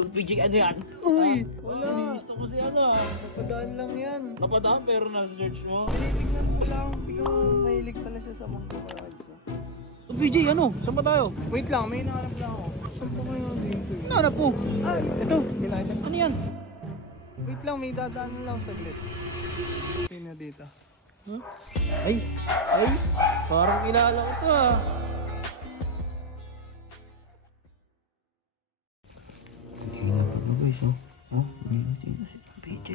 Don PJ, ano yan? Uy! Wala! Gusto ko si ano. Napadaan lang yan. Napadaan pero nasa search mo. Tinitignan ko lang. Tingnan mo, mahilig pala siya sa mangga cards. Don PJ, ano? Saan ba tayo? Wait lang, may hinahanap lang ako. Saan pa kayo dito? Hinahanap po. Ay, ito! Hinahit Ano yan? Wait lang, may dadaan lang saglit. Sino dito? Huh? Ay! Parang kilala ko to ah. Tingnan mo guys oh. Oh, tingnan si Don PJ.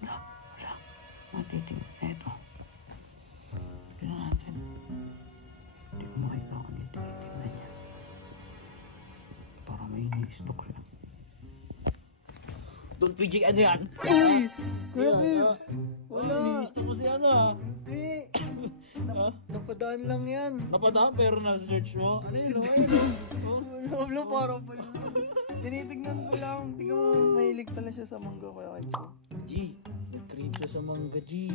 Wala. Matitingnan na ito. Tingnan natin. Hindi ko makita kung ano yung tinitingnan niya. Parang may ini-stock siya. Don PJ, ano yan? Uy! Kuya Bibs! Wala! Gusto ko si ano ah. Hindi! Napadaan lang yan. Napadaan pero nasa search mo. Ano yun? Wala, parang pala. Tinitignan ko lang. Tingnan mo, mahilig pala siya sa mangga cards. G, nag-crave siya sa mangga G.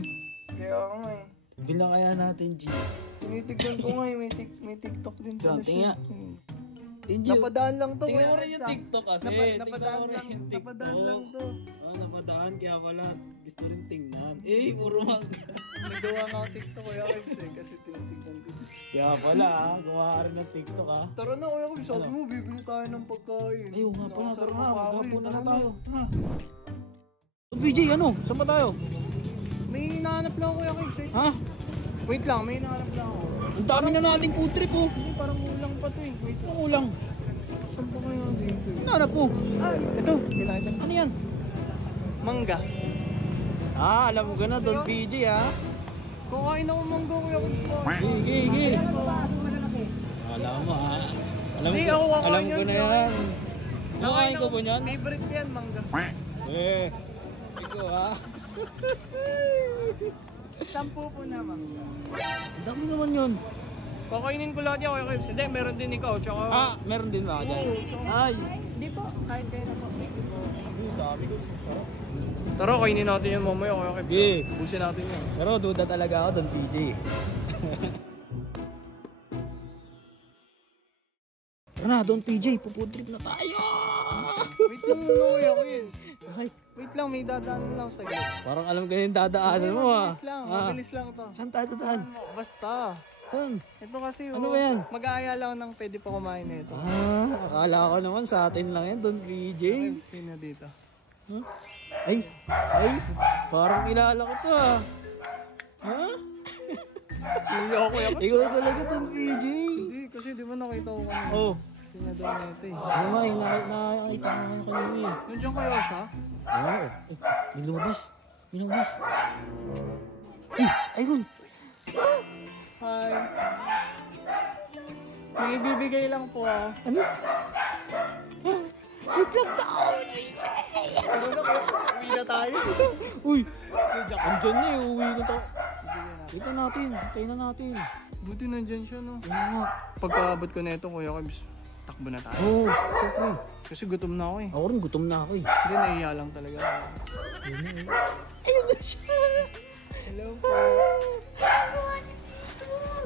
Kaya ako nga eh. Bilang kaya natin G. Tinitignan ko nga eh, may TikTok din pala Diyan, siya. tingnan. Napadaan lang to. Tingnan mo Kuya rin yung Bibs, ah. TikTok kasi. Napadaan lang. Napadaan lang to. Ah, napadaan kaya pala gusto rin tingnan. Eh, puro mangga. Nagawa nga ako TikTok Kuya Bibs eh, kasi tinitignan ko. Kaya pala ah, gumawa ka rin ng TikTok ah. Tara na Kuya Bibs, sabi mo bibili tayo ng pagkain. Ay, oo nga pala, tara na, maghapo na Tara tayo. Tara. PJ, ano? Saan ba tayo? May hinahanap lang ako Kuya Bibs eh. Ha? Wait lang, may hinahanap lang ako. Ang dami na nating food trip oh. Hindi, parang ulang pa to eh. Wait lang. Ang ulang. Saan pa kayo dito eh? Hinahanap po. Ay, ito. Hinahit lang. Ano yan? Mangga. Ah, alam mo ka na, Don PJ ah. Kukain ako mangga Kuya Bibs mo. Gigi. Alam mo ah. Hindi, ako Alam kakain ko yan, na Kuya yan. Nakain ko po niyan? Favorite ko yan, mangga. Ikaw ah. Sampu po na mangga. Ang dami naman yun. Kakainin ko lahat yan Kuya Bibs. Hindi, meron din ikaw. Tsaka... Ah, meron din ba dyan? Ay. Hindi po, kahit kayo na po. Ang dami ko. Sarap. Tara, kainin natin yan mamaya Kuya Bibs. Sige. Busin natin yan. Pero duda talaga ako, Don PJ. Tara na, Don PJ, pupunod trip na tayo! Wait lang muna Kuya Bibs. Ay, Wait lang, may dadaan lang saglit. parang alam ko yung dadaanan mo ah. Mabilis lang, Ah. mabilis lang to. Saan tayo dadaan? Basta. Saan? Ito kasi Ano ba yan? mag-aaya lang ng pwede pa kumain na ito. Ah, akala ko naman sa atin lang yan, Don PJ. Sino dito? Huh? Ay, parang kilala ko to ah. Ha? Hindi ako Kuya Bibs. Ikaw talaga, Don PJ. Hindi, kasi di ba nakita ko kanina. Oh, Sinadaan na ito eh. ano nga, nakakita ko nga kanina eh. Nandiyan kaya siya? Oo. May lumabas. May lumabas. Ayun. Hi. May ibibigay lang po ako. Ano? Wait lang taon. Ano na Kuya Bibs? Uwi na tayo. Uy, andyan na eh. Uwi na to. Ito natin. Tayo na natin. Buti nandyan siya no. Yan nga. Pagkaabot ko na ito Kuya Bibs, takbo na tayo. Oo, siyempre. Kasi gutom na ako eh. Ako rin, gutom na ako eh. Hindi, nahiya lang talaga. Ayun na siya. Hello po.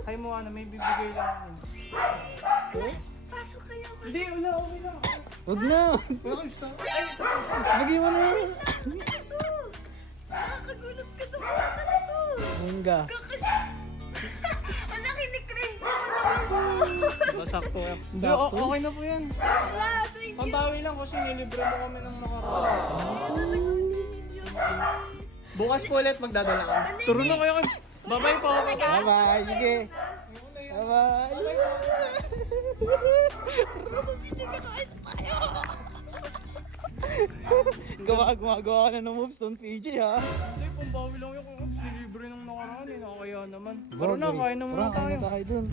Hi mo ano, may bibigay lang ako. Pasok kayo. Hindi, wala, okay lang. Wag na. Kuya Bibs, ay, ito po. Bagay mo na yan. Ito. Nakakagulat ka to. Ano na to? Mangga. Ang laki ni Crane. Ano Masakto yan. Hindi, Sakto? okay na po yan. Wala, thank you. Pambawi lang kasi nilibre mo kami ng nakaraan. Bukas po ulit magdadala kami. Turo na kayo kami. Bye-bye po. Bye-bye. Sige. Bye-bye. Gumagawa ka na ng moves doon, PJ ha. Hindi, pambawi lang yung nilibre ng nakaraan eh. Nakakaya naman. Tara na, kain na muna tayo. Tayo dun.